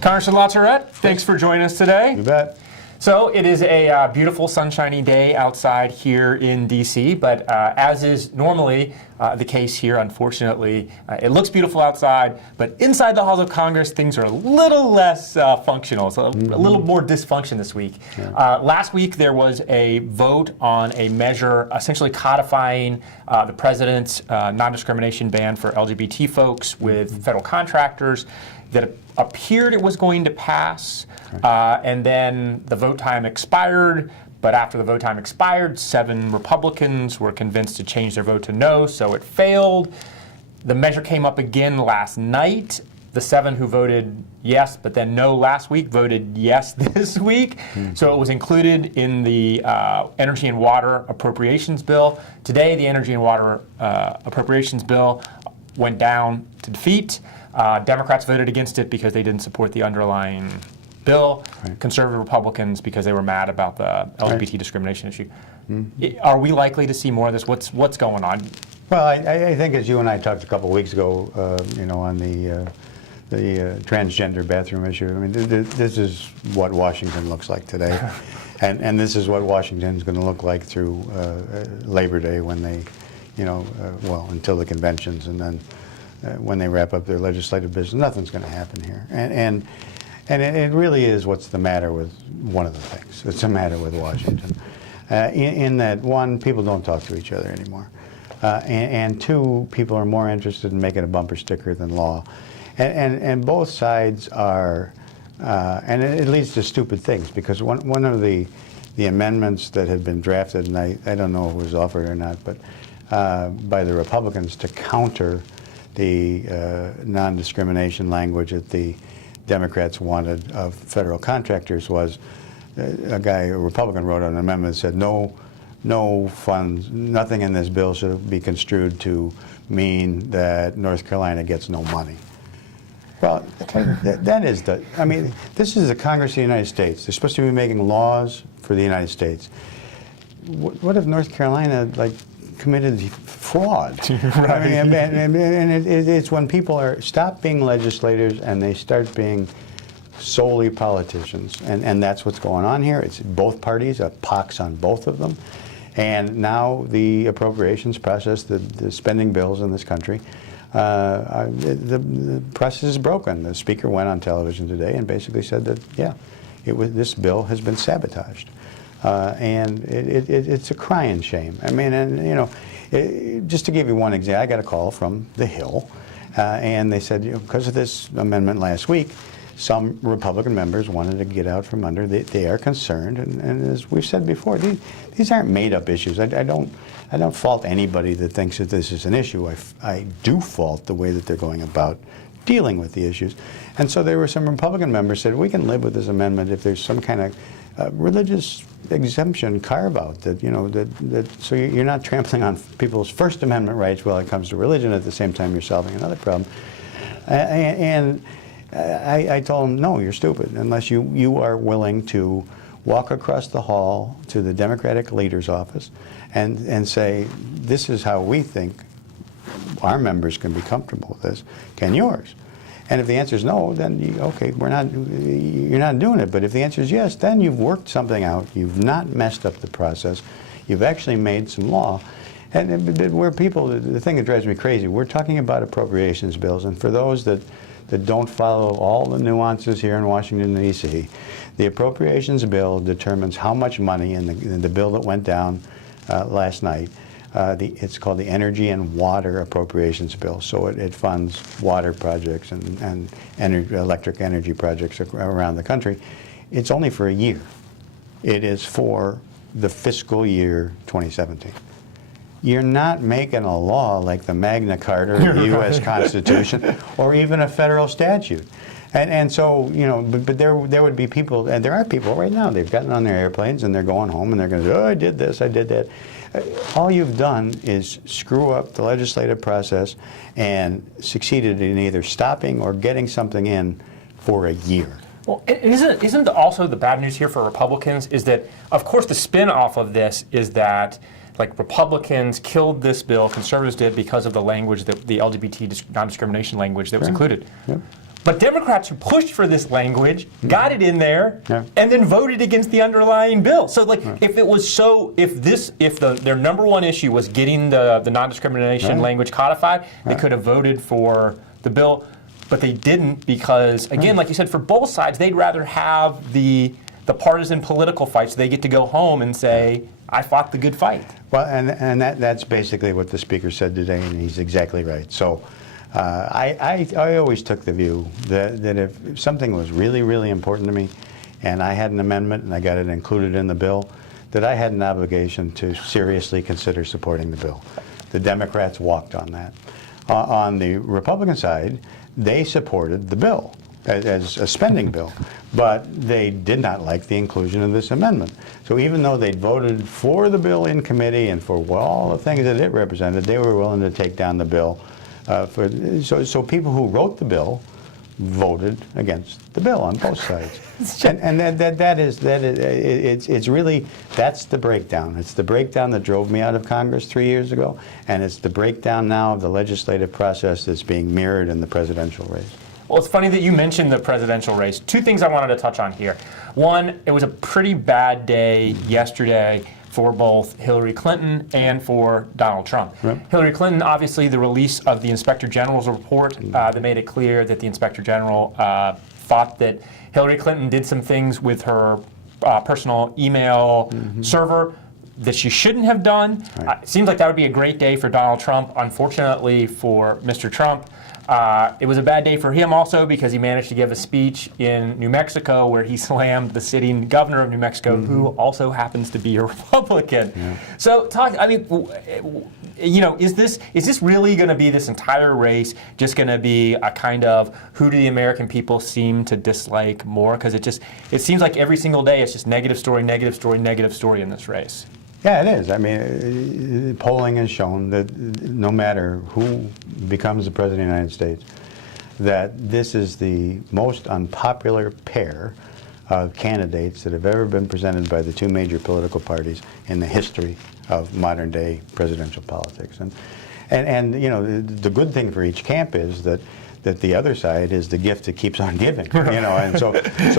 Congressman LaTourette, thanks for joining us today. You bet. So it is a beautiful sunshiny day outside here in D.C., but as is normally the case here, unfortunately, it looks beautiful outside, but inside the halls of Congress, things are a little less functional, so a little more dysfunction this week. Yeah. Last week, there was a vote on a measure essentially codifying the president's non-discrimination ban for LGBT folks with federal contractors that appeared it was going to pass, and then the vote time expired. But after the vote time expired, 7 Republicans were convinced to change their vote to no, so it failed. The measure came up again last night. The 7 who voted yes, but then no last week, voted yes this week. So it was included in the Energy and Water Appropriations Bill. Today, the Energy and Water Appropriations Bill went down to defeat. Democrats voted against it because they didn't support the underlying bill. Right. Conservative Republicans because they were mad about the LGBT discrimination issue. Are we likely to see more of this? What's going on? Well, I think as you and I talked a couple of weeks ago, on the transgender bathroom issue. I mean, this is what Washington looks like today, and this is what Washington is going to look like through Labor Day when they, until the conventions, and then when they wrap up their legislative business. Nothing's going to happen here, and it really is what's the matter with one of the things. It's the matter with Washington, in that, one, people don't talk to each other anymore, and two, people are more interested in making a bumper sticker than law, and both sides are, and it leads to stupid things, because one of the amendments that had been drafted, and I don't know if it was offered or not, but by the Republicans to counter the non-discrimination language that the Democrats wanted of federal contractors was a Republican wrote an amendment that said no funds, nothing in this bill should be construed to mean that North Carolina gets no money. Well, that is this is the Congress of the United States. They're supposed to be making laws for the United States. What if North Carolina, committed fraud? Right. I mean, and it's when people stop being legislators and they start being solely politicians, and that's what's going on here. It's both parties, a pox on both of them, and now the appropriations process, the spending bills in this country, the process is broken. The Speaker went on television today and basically said that this bill has been sabotaged. And it's a crying shame. I mean, just to give you one example, I got a call from the Hill, and they said, because of this amendment last week, some Republican members wanted to get out from under. They are concerned, and as we've said before, these aren't made-up issues. I don't fault anybody that thinks that this is an issue. I do fault the way that they're going about dealing with the issues. And so there were some Republican members said, we can live with this amendment if there's some kind of religious exemption carve-out that so you're not trampling on people's First Amendment rights while it comes to religion at the same time you're solving another problem. And I told them, no, you're stupid unless you are willing to walk across the hall to the Democratic leader's office and say, this is how we think our members can be comfortable with this. Can yours? And if the answer is no, then you're not doing it. But if the answer is yes, then you've worked something out. You've not messed up the process. You've actually made some law. And where people, the thing that drives me crazy, we're talking about appropriations bills. And for those that don't follow all the nuances here in Washington, D.C., the appropriations bill determines how much money in the bill that went down last night. It's called the Energy and Water Appropriations Bill. So it funds water projects and electric energy projects around the country. It's only for a year. It is for the fiscal year 2017. You're not making a law like the Magna Carta or the U.S. Constitution or even a federal statute. And so, but there would be people, and there are people right now, they've gotten on their airplanes and they're going home and they're going to say, oh, I did this, I did that. All you've done is screw up the legislative process and succeeded in either stopping or getting something in for a year. Well, isn't also the bad news here for Republicans is that, of course, the spin-off of this is that Republicans killed this bill, conservatives did, because of the language, the LGBT non-discrimination language that was included. Yep. But Democrats who pushed for this language got it in there Yeah. and then voted against the underlying bill. So, like, if it was so, if their number one issue was getting the non-discrimination Right. language codified, they could have voted for the bill, but they didn't because, again, like you said, for both sides, they'd rather have the partisan political fight, so they get to go home and say, I fought the good fight. Well, and that's basically what the Speaker said today, and he's exactly right. So I always took the view that if something was really, really important to me, and I had an amendment and I got it included in the bill, that I had an obligation to seriously consider supporting the bill. The Democrats walked on that. On the Republican side, they supported the bill as a spending bill, but they did not like the inclusion of this amendment. So even though they voted for the bill in committee and for all the things that it represented, they were willing to take down the bill. So people who wrote the bill voted against the bill on both sides. And it's really, that's the breakdown. It's the breakdown that drove me out of Congress 3 years ago, and it's the breakdown now of the legislative process that's being mirrored in the presidential race. Well, it's funny that you mentioned the presidential race. Two things I wanted to touch on here. One, it was a pretty bad day yesterday for both Hillary Clinton and for Donald Trump. Right. Hillary Clinton, obviously, the release of the Inspector General's report that made it clear that the Inspector General thought that Hillary Clinton did some things with her personal email server that she shouldn't have done. Right. It seems like that would be a great day for Donald Trump. Unfortunately for Mr. Trump, it was a bad day for him also because he managed to give a speech in New Mexico where he slammed the sitting governor of New Mexico, who also happens to be a Republican. Yeah. So, is this really going to be, this entire race just going to be a kind of who do the American people seem to dislike more? Because it seems like every single day it's just negative story, negative story, negative story in this race. Yeah, it is. I mean, polling has shown that no matter who becomes the President of the United States, that this is the most unpopular pair of candidates that have ever been presented by the two major political parties in the history of modern day presidential politics. And you know, the good thing for each camp is that the other side is the gift that keeps on giving, you know, and so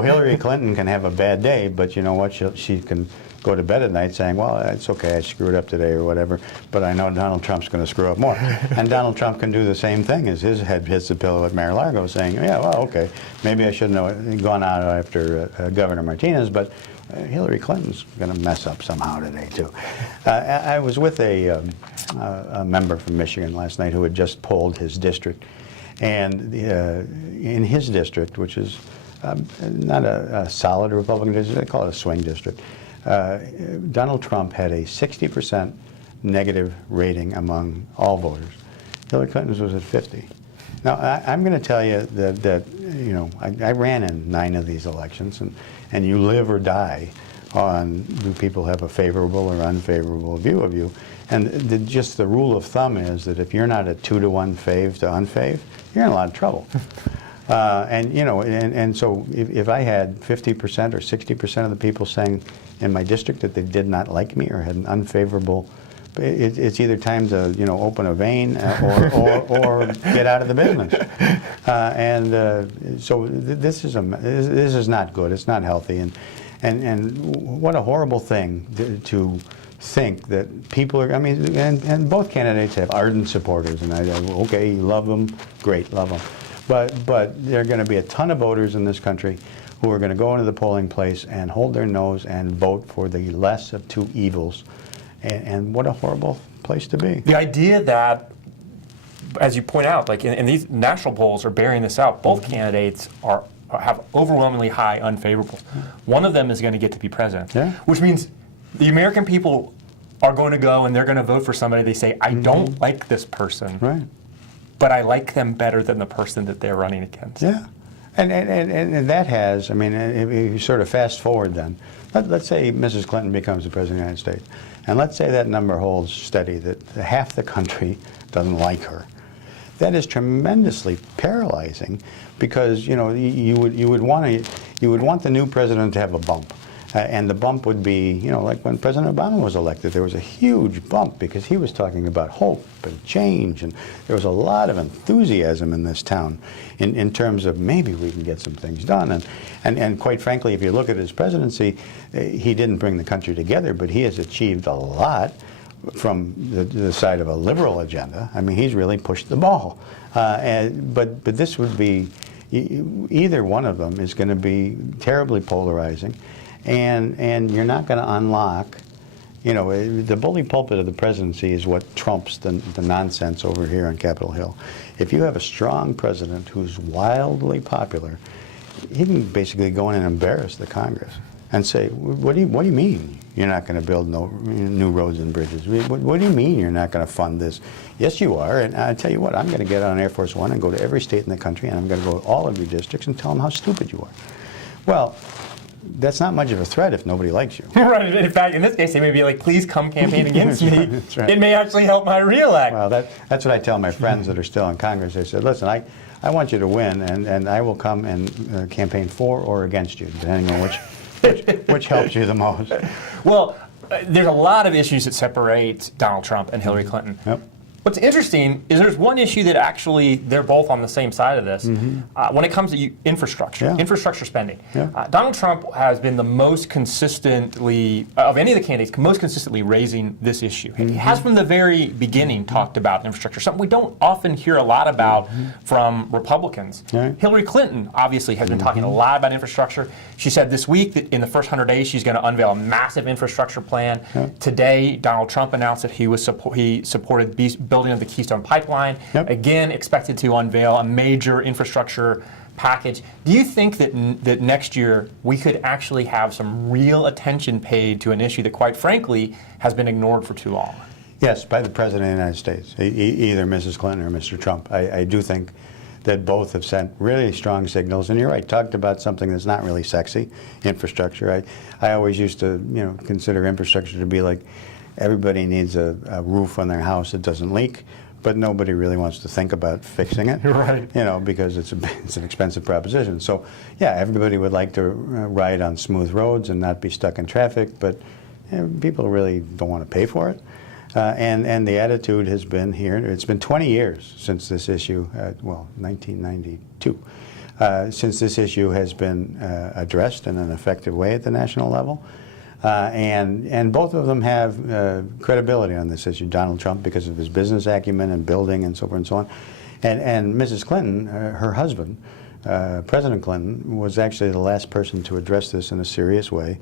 Hillary Clinton can have a bad day, but you know what, she can go to bed at night saying, well, it's okay, I screwed up today or whatever, but I know Donald Trump's going to screw up more. And Donald Trump can do the same thing as his head hits the pillow at Mar-a-Lago saying, yeah, well, okay, maybe I shouldn't have gone out after Governor Martinez, but Hillary Clinton's going to mess up somehow today, too. I was with a member from Michigan last night who had just polled his district. And in his district, which is not a solid Republican district, they call it a swing district, Donald Trump had a 60% negative rating among all voters. Hillary Clinton's was at 50. Now, I'm going to tell you that you know, I ran in 9 of these elections, and you live or die on do people have a favorable or unfavorable view of you. And just the rule of thumb is that if you're not a 2-to-1 fave to unfave, you're in a lot of trouble. And you know, and so if I had 50% or 60% of the people saying in my district that they did not like me or had an unfavorable, it's either time to, you know, open a vein or get out of the business. So this is not good. It's not healthy. And what a horrible thing to think that people are, I mean, and both candidates have ardent supporters, and okay, you love them, great, love them. But there are going to be a ton of voters in this country who are going to go into the polling place and hold their nose and vote for the less of two evils. And what a horrible place to be. The idea that, as you point out, like in these national polls are bearing this out, both candidates have overwhelmingly high unfavorables. One of them is going to get to be president, which means the American people are going to go and they're going to vote for somebody they say, I don't like this person, right, but I like them better than the person that they're running against. Yeah. And that has, I mean, if you sort of fast forward then, let's say Mrs. Clinton becomes the President of the United States, and let's say that number holds steady, that half the country doesn't like her. That is tremendously paralyzing because, you know, you would want the new president to have a bump. And the bump would be, like when President Obama was elected, there was a huge bump because he was talking about hope and change, and there was a lot of enthusiasm in this town in terms of maybe we can get some things done. And quite frankly, if you look at his presidency, he didn't bring the country together, but he has achieved a lot from the side of a liberal agenda. I mean, he's really pushed the ball. But this would be, either one of them is going to be terribly polarizing. And you're not going to unlock, the bully pulpit of the presidency is what trumps the nonsense over here on Capitol Hill. If you have a strong president who's wildly popular, he can basically go in and embarrass the Congress and say, what do you mean you're not going to build new roads and bridges? What do you mean you're not going to fund this? Yes, you are. And I tell you what, I'm going to get on Air Force One and go to every state in the country, and I'm going to go to all of your districts and tell them how stupid you are. Well, that's not much of a threat if nobody likes you. Right. In fact, in this case, they may be like, please come campaign against me. That's right. It may actually help my reelect. Well, that's what I tell my friends that are still in Congress. I said, listen, I want you to win, and I will come and campaign for or against you, depending on which helps you the most. Well, there's a lot of issues that separate Donald Trump and Hillary Clinton. Yep. What's interesting is there's one issue that actually they're both on the same side of this when it comes to infrastructure, infrastructure spending. Yeah. Donald Trump has been the most consistently, of any of the candidates, most consistently raising this issue. He has from the very beginning talked about infrastructure, something we don't often hear a lot about from Republicans. Right. Hillary Clinton obviously has been talking a lot about infrastructure. She said this week that in the first 100 days she's going to unveil a massive infrastructure plan. Today, Donald Trump announced that he supported building of the Keystone Pipeline. Again, expected to unveil a major infrastructure package. Do you think that next year we could actually have some real attention paid to an issue that, quite frankly, has been ignored for too long? Yes, by the President of the United States, either Mrs. Clinton or Mr. Trump. I do think that both have sent really strong signals. And you're right, talked about something that's not really sexy, infrastructure. I always used to consider infrastructure to be like, everybody needs a roof on their house that doesn't leak, but nobody really wants to think about fixing it. Right. Because it's an expensive proposition. So, yeah, everybody would like to ride on smooth roads and not be stuck in traffic, but people really don't want to pay for it. And the attitude has been here. It's been 20 years since this issue, 1992, since this issue has been addressed in an effective way at the national level. And both of them have credibility on this issue. Donald Trump, because of his business acumen and building and so forth and so on. And Mrs. Clinton, her husband, President Clinton, was actually the last person to address this in a serious way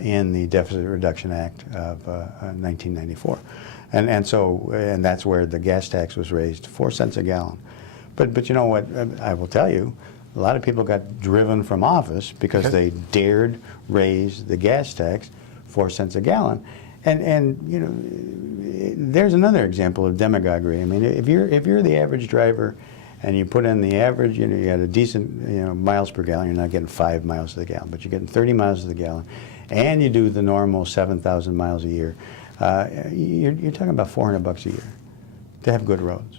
in the Deficit Reduction Act of 1994. And that's where the gas tax was raised, 4 cents a gallon. But you know what, I will tell you, a lot of people got driven from office because they dared raise the gas tax 4 cents a gallon. And there's another example of demagoguery. I mean, if you're the average driver and you put in the average, you got a decent miles per gallon, you're not getting 5 miles to the gallon, but you're getting 30 miles to the gallon, and you do the normal 7,000 miles a year, you're talking about $400 a year to have good roads.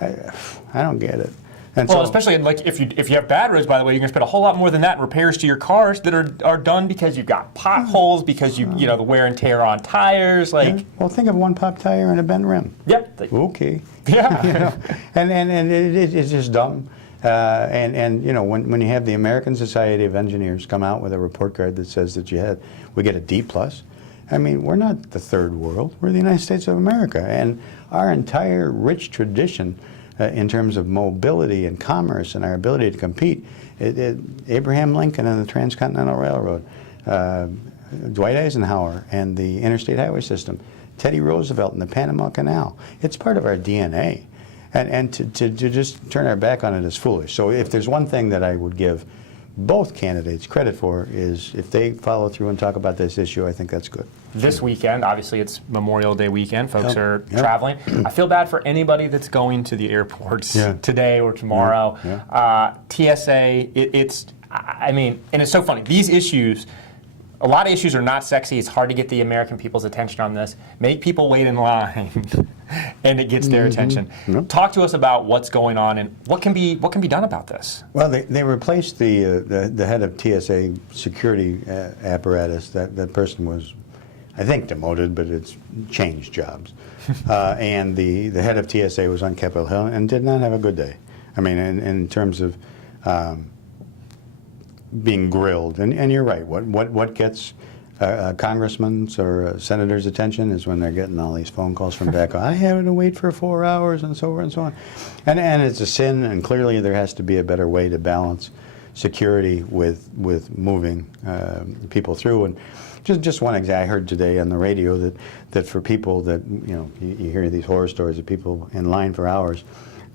I don't get it. And well, so, especially like if you have bad roads, by the way, you're going to spend a whole lot more than that in repairs to your cars that are done because you've got potholes, because the wear and tear on tires. Like, well, think of one pop tire and a bent rim. Yep. Okay. Yeah. And it's just dumb. And when you have the American Society of Engineers come out with a report card that says that we get a D+. I mean, we're not the third world. We're the United States of America, and our entire rich tradition. In terms of mobility and commerce and our ability to compete. Abraham Lincoln and the Transcontinental Railroad, Dwight Eisenhower and the Interstate Highway System, Teddy Roosevelt and the Panama Canal. It's part of our DNA. And to just turn our back on it is foolish. So if there's one thing that I would give both candidates credit for is if they follow through and talk about this issue, I think that's good. This weekend, obviously it's Memorial Day weekend, folks are traveling. I feel bad for anybody that's going to the airports today or tomorrow. TSA, and it's so funny. These issues, a lot of issues are not sexy. It's hard to get the American people's attention on this. Make people wait in line. and it gets their attention. Yep. Talk to us about what's going on and what can be done about this. Well, they replaced the head of TSA security apparatus. That person was, I think, demoted, but it's changed jobs. And the head of TSA was on Capitol Hill and did not have a good day. I mean, in terms of being grilled. And you're right. What gets congressmen's or senators' attention is when they're getting all these phone calls from back. I had to wait for 4 hours and so forth and so on. And it's a sin. And clearly there has to be a better way to balance security with moving people through. And just one example, I heard today on the radio that for people that, you hear these horror stories of people in line for hours,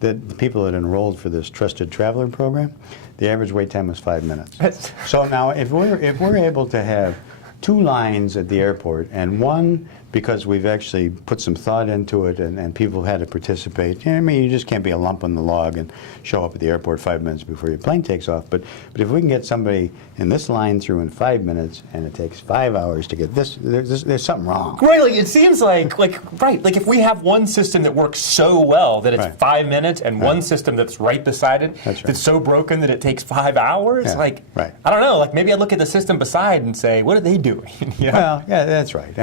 that the people that enrolled for this Trusted Traveler program, the average wait time was 5 minutes. So now if we're able to have 2 lines at the airport, and one because we've actually put some thought into it and people had to participate. I mean, you just can't be a lump on the log and show up at the airport 5 minutes before your plane takes off. But if we can get somebody in this line through in 5 minutes and it takes 5 hours to get this, there's something wrong. Right, like it seems like if we have one system that works so well that it's 5 minutes and one system that's right beside it that's so broken that it takes 5 hours, I don't know, like maybe I look at the system beside and say, what are they doing? Well, yeah, that's right.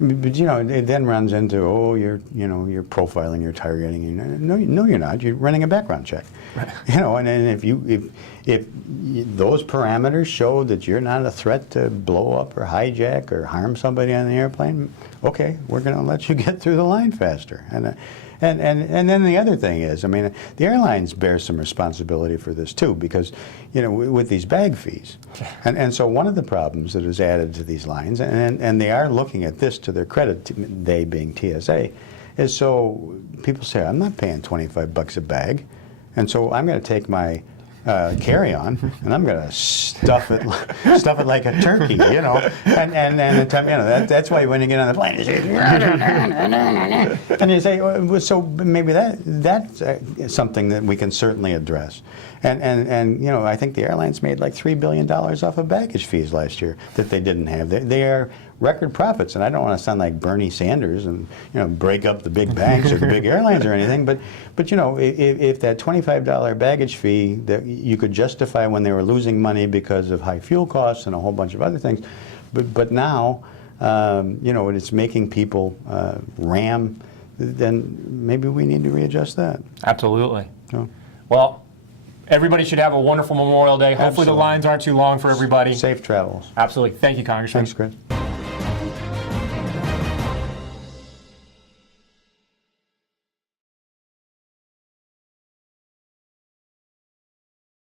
But it then runs into, you're profiling, you're targeting. No, you're not. You're running a background check. Right. And if those parameters show that you're not a threat to blow up or hijack or harm somebody on the airplane, okay, we're going to let you get through the line faster. And then the other thing is, I mean, the airlines bear some responsibility for this too, because, with these bag fees. And so one of the problems that is added to these lines, and they are looking at this to their credit, they being TSA, is so people say, I'm not paying $25 a bag, and so I'm going to take my carry-on, and I'm going to stuff it like a turkey, and that's why when you get on the plane, you say, and you say, so maybe that's something that we can certainly address. And I think the airlines made like $3 billion off of baggage fees last year that they didn't have. They are record profits, and I don't want to sound like Bernie Sanders and break up the big banks or the big airlines or anything. But if that $25 baggage fee that you could justify when they were losing money because of high fuel costs and a whole bunch of other things, but now it's making people ram, then maybe we need to readjust that. Absolutely. So. Well. Everybody should have a wonderful Memorial Day. Hopefully the lines aren't too long for everybody. Safe travels. Absolutely. Thank you, Congressman. Thanks, Chris.